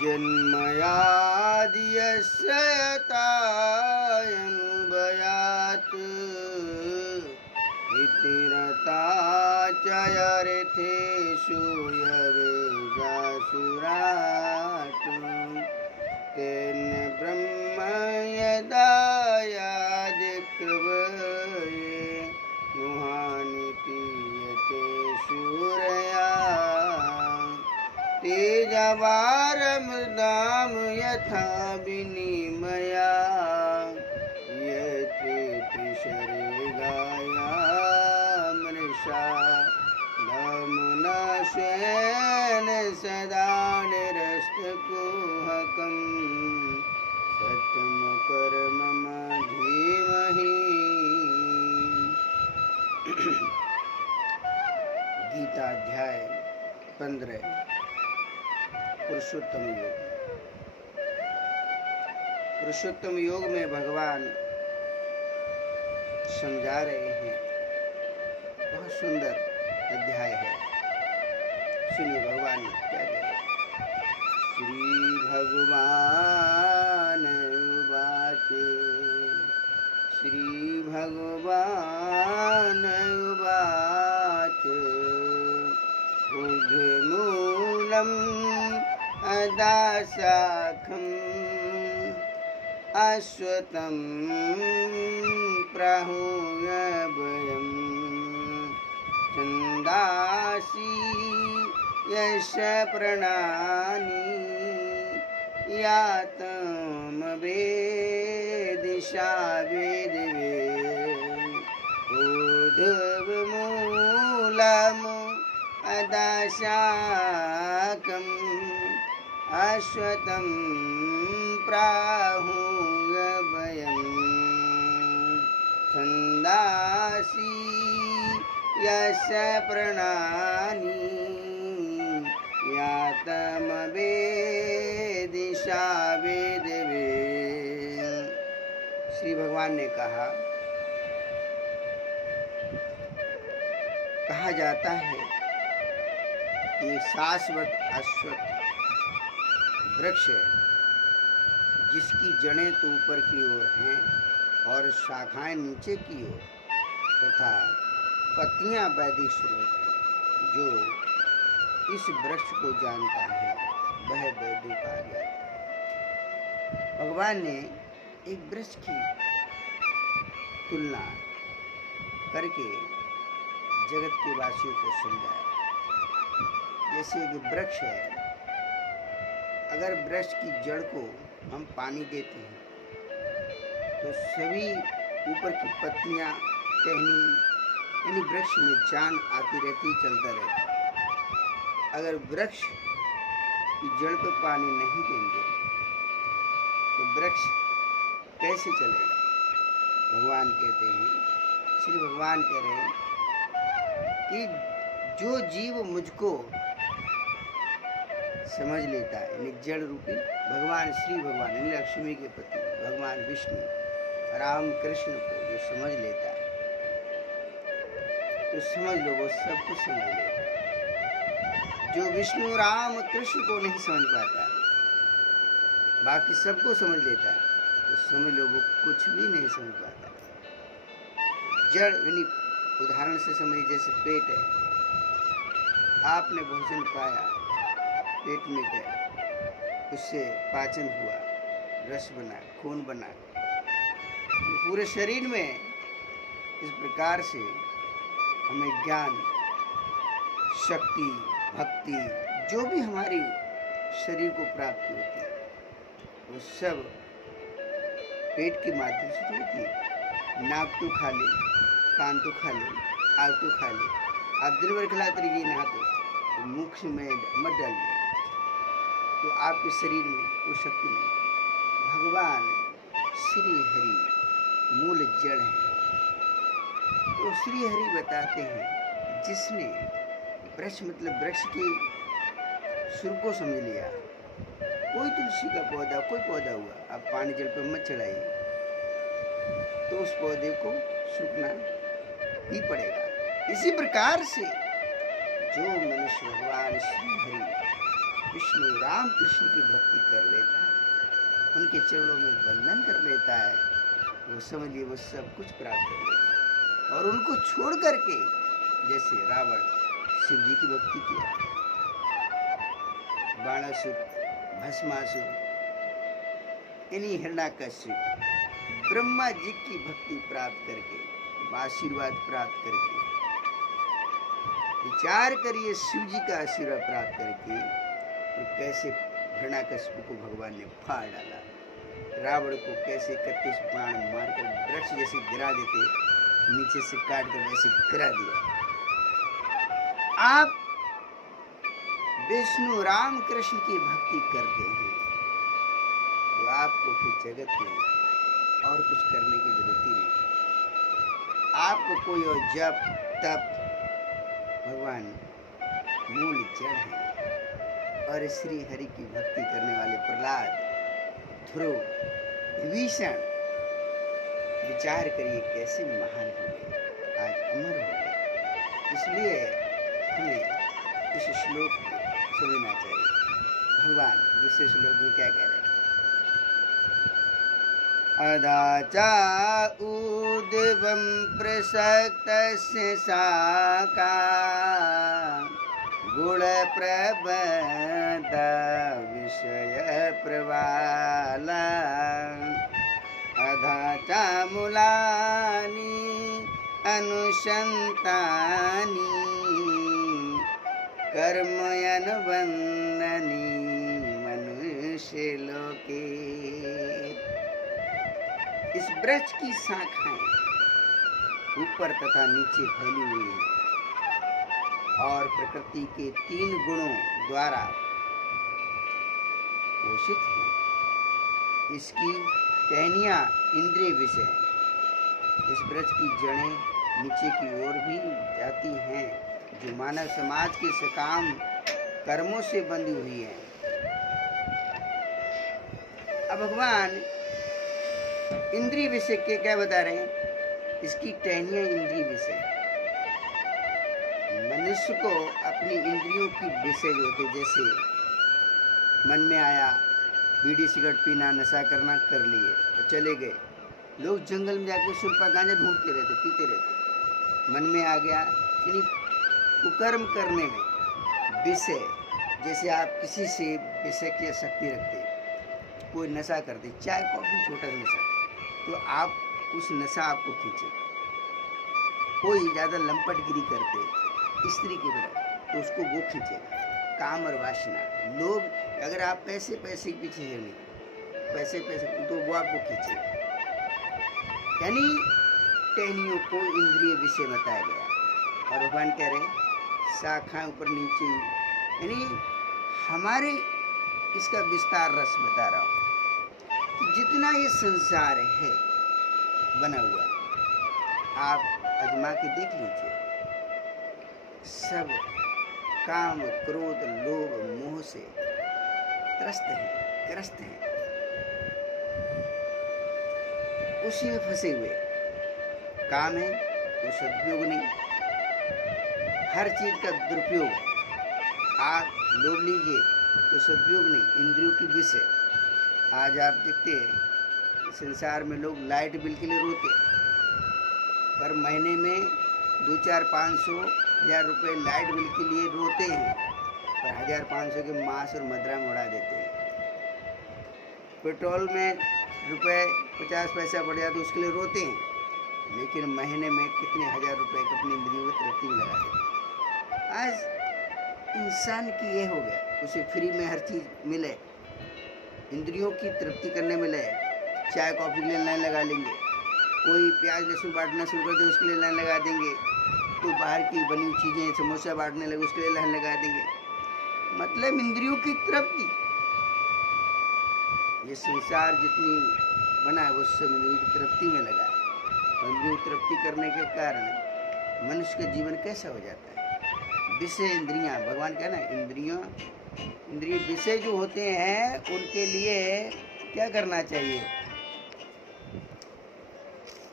जन्मयादियस्य यतायनुभयात् इति रता च यर्थेषु यवेगासुरात् तेन ब्रह्म यदा यादिकृवये मुहानिति शूरया तेजवारमृदां यथा विनिमया यत्रे त्रिशरेगाया मृषा धमुनश्वेन सदा निरस्तकुहकं सत्यं परमं धीमहि। गीता अध्याय 15 पुरुषोत्तम योग। पुरुषोत्तम योग में भगवान समझा रहे हैं। बहुत सुंदर अध्याय है। सुनिए भगवान क्या कह रहे हैं। श्री भगवान उवाच श्री भगवान उवाच ऊर्ध्वमूलम् अदाशाखम् अश्वत्थं प्राहुरभयम् छन्दांसि यस्य पर्णानि यातमवेदिषा वेदवे ऊर्ध्वमूलम् अदाशाखम् अश्वत्थं प्राहुरभयम् छन्दांसि यस्य पर्णानि यातमवेदिषा वेदवे। श्री भगवान ने कहा जाता है कि शाश्वत अश्वत्थ वृक्ष है जिसकी जड़ें तो ऊपर की ओर हैं और शाखाएं नीचे की ओर तथा पत्तियां वैदिक स्रोत हैं। जो इस वृक्ष को जानता है वह वैदिक कहा जाता है। भगवान ने एक वृक्ष की तुलना करके जगत के वासियों को समझाया। जैसे एक वृक्ष है, अगर वृक्ष की जड़ को हम पानी देते हैं तो सभी ऊपर की पत्तियां, टहनी यानी वृक्ष में जान आती रहती, चलता रहता है। अगर वृक्ष की जड़ पे पानी नहीं देंगे तो वृक्ष कैसे चलेगा। भगवान कहते हैं, श्री भगवान कह रहे हैं कि जो जीव मुझको समझ लेता है, यानी जड़ रूपी भगवान श्री भगवान यानी लक्ष्मी के पति भगवान विष्णु राम कृष्ण को जो समझ लेता है तो समझ लो वो सब कुछ समझ लेता है। जो विष्णु राम कृष्ण को नहीं समझ पाता है, बाकी सबको समझ लेता है, तो समझ लो वो कुछ भी नहीं समझ पाता। जड़ यानी उदाहरण से समझिए, जैसे पेट है, आपने भोजन पाया, पेट में गया, उससे पाचन हुआ, रस बना, खून बना, पूरे शरीर में इस प्रकार से हमें ज्ञान, शक्ति, भक्ति जो भी हमारी शरीर को प्राप्त होती है वो सब पेट के माध्यम से होती है। नाक तो खा ले, कान तो खा ले, आग तो खा ले, आप दिन भर खिलाते रहिए ना तो मुख में मत डालिए तो आपके शरीर में वो शक्ति नहीं। भगवान श्री हरि मूल जड़ है। तो श्री हरि बताते हैं जिसने वृक्ष मतलब वृक्ष के सुर को समझ लिया। कोई तुलसी का पौधा, कोई पौधा हुआ, आप पानी जल पर मत चढ़ाइए तो उस पौधे को सूखना ही पड़ेगा। इसी प्रकार से जो मनुष्य भगवान श्री हरि विष्णु राम कृष्ण की भक्ति कर लेता है, उनके चरणों में वंदन कर लेता है, वो समझिए वो सब कुछ प्राप्त कर लेता है। और उनको छोड़ करके जैसे रावण शिव जी की भक्ति किया, बाणासुर, भस्मासुर, इन्हीं हिरण्यकश्यप ब्रह्मा जी की भक्ति प्राप्त करके, आशीर्वाद प्राप्त करके, विचार करिए शिव जी का आशीर्वाद प्राप्त करके तो कैसे हिरण्यकश्यप को भगवान ने फाड़ डाला, रावण को कैसे 31 बाण मारकर वृक्ष जैसे गिरा देते, नीचे से काट कर वैसे गिरा दिया। आप विष्णु राम कृष्ण की भक्ति करते हैं तो आपको फिर जगत में और कुछ करने की जरूरत ही नहीं। आपको कोई और जप तप, भगवान मूल जड़ है। और श्री हरि की भक्ति करने वाले प्रहलाद, ध्रुव, विभीषण, विचार करिए कैसे महान हो गए, आज अमर हो गए। इसलिए हमें इस श्लोक को समझना चाहिए। भगवान दूसरे श्लोक में क्या कह रहे हैं? अदाचा ऊर्ध्वं प्रसक्तस्य शाखा गुणप्रबन्ध विषय प्रवाला अधाचा मूलानि अनुसन्तानि कर्मयनुबन्धनि मनुष्य लोके। इस वृक्ष की शाखाएं ऊपर तथा नीचे फैली हुई हैं और प्रकृति के 3 गुणों द्वारा पोषित है। इसकी टहनियाँ इंद्रिय विषय हैं। इस वृक्ष की जड़ें नीचे की ओर भी जाती हैं जो मानव समाज के सकाम कर्मों से बंधी हुई हैं। अब भगवान इंद्रिय विषय के क्या बता रहे हैं? इसकी टहनियाँ इंद्रिय विषय। मनुष्य को अपनी इंद्रियों की विषय जो होते, जैसे मन में आया बीड़ी सिगरेट पीना, नशा करना, कर लिए तो चले गए। लोग जंगल में जाके सुल्फा गांजा ढूंढते रहते, पीते रहते। मन में आ गया यानी कुकर्म करने में विषय, जैसे आप किसी से विषय की आसक्ति रखते, कोई नशा करते, चाय कॉफी छोटा सा नशा, तो आप उस नशा आपको खींचेगा। कोई ज़्यादा लंपटगिरी करते स्त्री की बजाय तो उसको वो खींचेगा। काम और वासना, लोग, अगर आप पैसे पैसे के पीछे है नहीं, पैसे तो वो आपको खींचेगा। यानी टहनियों को इंद्रिय विषय बताया गया। और भगवान कह रहे शाखा ऊपर नीचे, यानी हमारे इसका विस्तार रस बता रहा हूँ कि जितना ये संसार है बना हुआ, आप आजमा के देख लीजिए, सब काम, क्रोध, लोभ, मोह से त्रस्त हैं, ग्रस्त हैं, उसी में फंसे हुए। काम है तो सदुपयोग नहीं, हर चीज का दुरुपयोग है। आप लोभ लीजिए तो सदुपयोग नहीं, इंद्रियों की विषय। आज आप देखते हैं संसार में लोग लाइट बिल के लिए रोते, पर महीने में 2-4-500-1000 रुपये लाइट बिल के लिए रोते हैं, पर 1000-500 के मांस और मदिरा में उड़ा देते हैं। पेट्रोल में रुपए 50 पैसा बढ़ जाता तो उसके लिए रोते हैं, लेकिन महीने में कितने 1000 रुपये अपनी इंद्रियों की तृप्ति में लगा देते हैं। आज इंसान की ये हो गया, उसे फ्री में हर चीज़ मिले, इंद्रियों की तृप्ति करने मिले, चाय कॉफ़ी के लिए लाइन लगा लेंगे, कोई प्याज लहसुन बांटना शुरू कर दे उसके लिए लाइन लगा देंगे, कोई बाहर की बनी हुई चीज़ें समोसा बांटने लगे उसके लिए लाइन लगा देंगे। मतलब इंद्रियों की तृप्ति। ये संसार जितनी बना है वो सब इंद्रियों की तृप्ति में लगा है। और इंद्रियों की तृप्ति करने के कारण मनुष्य का जीवन कैसा हो जाता है? विषय इंद्रियां, भगवान कहना इंद्रिय विषय जो होते हैं उनके लिए क्या करना चाहिए?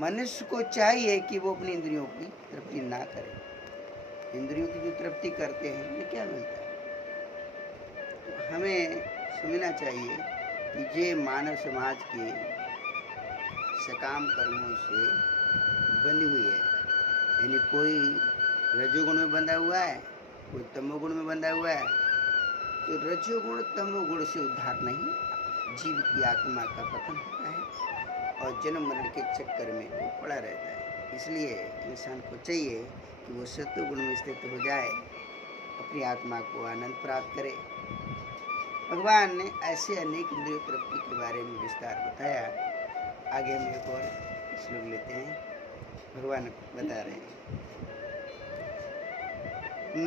मनुष्य को चाहिए कि वो अपनी इंद्रियों की तृप्ति ना करे। इंद्रियों की जो तृप्ति करते हैं उन्हें क्या मिलता है? तो हमें समझना चाहिए कि ये मानव समाज के सकाम कर्मों से बंधी हुई है। यानी कोई रजोगुण में बंधा हुआ है, कोई तमोगुण में बंधा हुआ है। तो रजोगुण तमोगुण से उद्धार नहीं, जीव की आत्मा का पतन होता है और जन्म मरण के चक्कर में वो पड़ा रहता है। इसलिए इंसान को चाहिए कि वो सत्वगुण में स्थित हो जाए, अपनी आत्मा को आनंद प्राप्त करे। भगवान ने ऐसे अनेक इंद्रिय तृप्ति के बारे में विस्तार बताया। आगे हम एक और श्लोक लेते हैं। भगवान बता रहे हैं,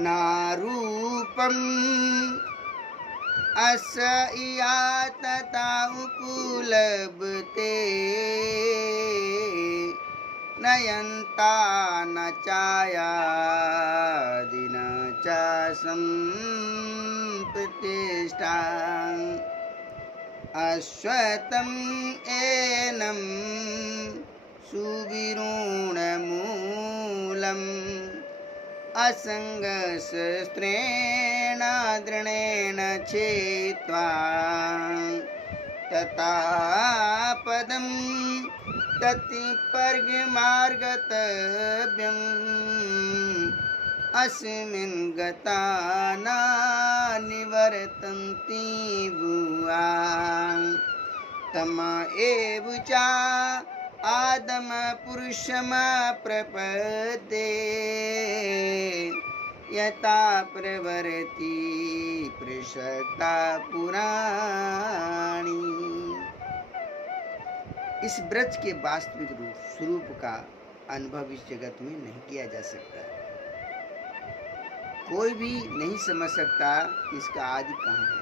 नारूपम असया तथा उपलब्धते नयन्ता न चायादिन च संप्रतिष्ठा अश्वत्थम् एनं सुविरूढमूलम् असङ्गशस्त्रेण दृढेन छित्त्वा तथा पदं तत्पर्गमार्गतव्यम् अस्मिन् गता न निवर्तन्ति भुवा तम एव च आदम पुरुषम प्रपदे यथा प्रवरति प्रसक्ता पुराणी। इस ब्रज के वास्तविक स्वरूप का अनुभव इस जगत में नहीं किया जा सकता। कोई भी नहीं समझ सकता कि इसका आदि कहाँ है,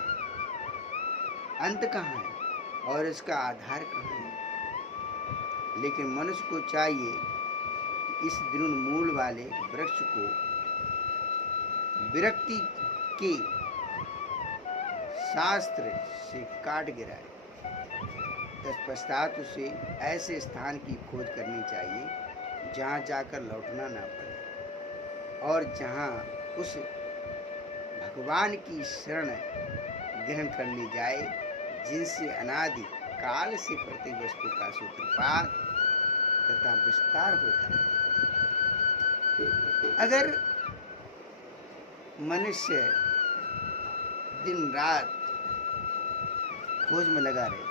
अंत कहाँ है और इसका आधार कहाँ है। लेकिन मनुष्य को चाहिए कि इस दृढ़ मूल वाले वृक्ष को विरक्ति के शास्त्र से काट गिराए। तत्पश्चात उसे ऐसे स्थान की खोज करनी चाहिए जहाँ जाकर लौटना ना पड़े और जहाँ उस भगवान की शरण ग्रहण कर ली जाए जिनसे अनादि काल से प्रति वस्तु का सूत्रपात तथा विस्तार होता है। अगर मनुष्य दिन रात खोज में लगा रहे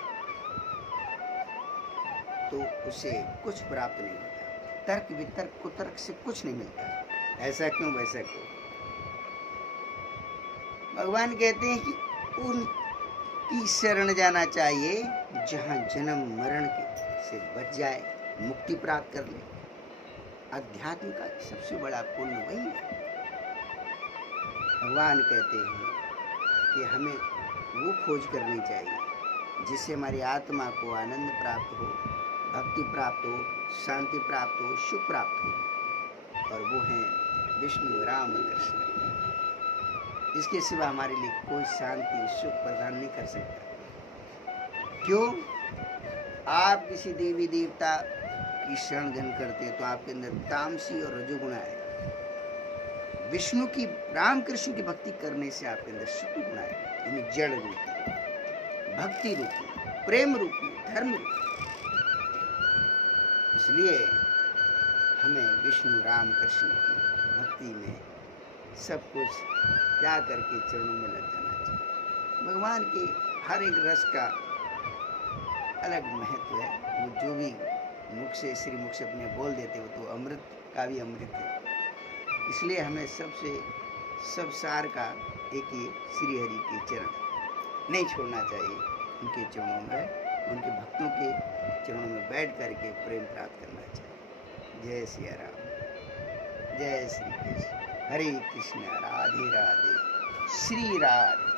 तो उसे कुछ प्राप्त नहीं होता। तर्क वितर्क कुतर्क से कुछ नहीं मिलता। ऐसा क्यों वैसा क्यों। भगवान कहते हैं कि उनकी शरण जाना चाहिए जहाँ जन्म मरण से बच जाए, मुक्ति प्राप्त कर ले। अध्यात्म का सबसे बड़ा पुण्य वही है। भगवान कहते हैं कि हमें वो खोज करनी चाहिए जिससे हमारी आत्मा को आनंद प्राप्त हो, भक्ति प्राप्त हो, शांति प्राप्त हो, सुख प्राप्त हो। और वो हैं विष्णु राम कृष्ण। इसके सिवा हमारे लिए कोई शांति सुख प्रदान नहीं कर सकता। क्यों? आप किसी देवी देवता की शरण ग्रहण करते हैं तो आपके अंदर तामसी और रजोगुण आएगा। विष्णु की राम कृष्ण की भक्ति करने से आपके अंदर सत्व गुण आएगा, यानी जड़ रूपी, भक्ति रूपी, प्रेम रूपी, धर्म रूपी। इसलिए हमें विष्णु राम कृष्ण की भक्ति में सब कुछ त्याग करके चरणों में लग जाना चाहिए। भगवान के हर एक रस का अलग महत्व है। वो जो भी मुख से श्री मुख से अपने बोल देते हो तो अमृत का भी अमृत है। इसलिए हमें सब सार का एक ही श्री हरि के चरण नहीं छोड़ना चाहिए। उनके चरणों में, उनके भक्तों के चरणों में बैठ करके प्रेम प्राप्त करना चाहिए। जय सिया राम, जय श्री कृष्ण, हरे कृष्ण, राधे राधे, श्री राधे।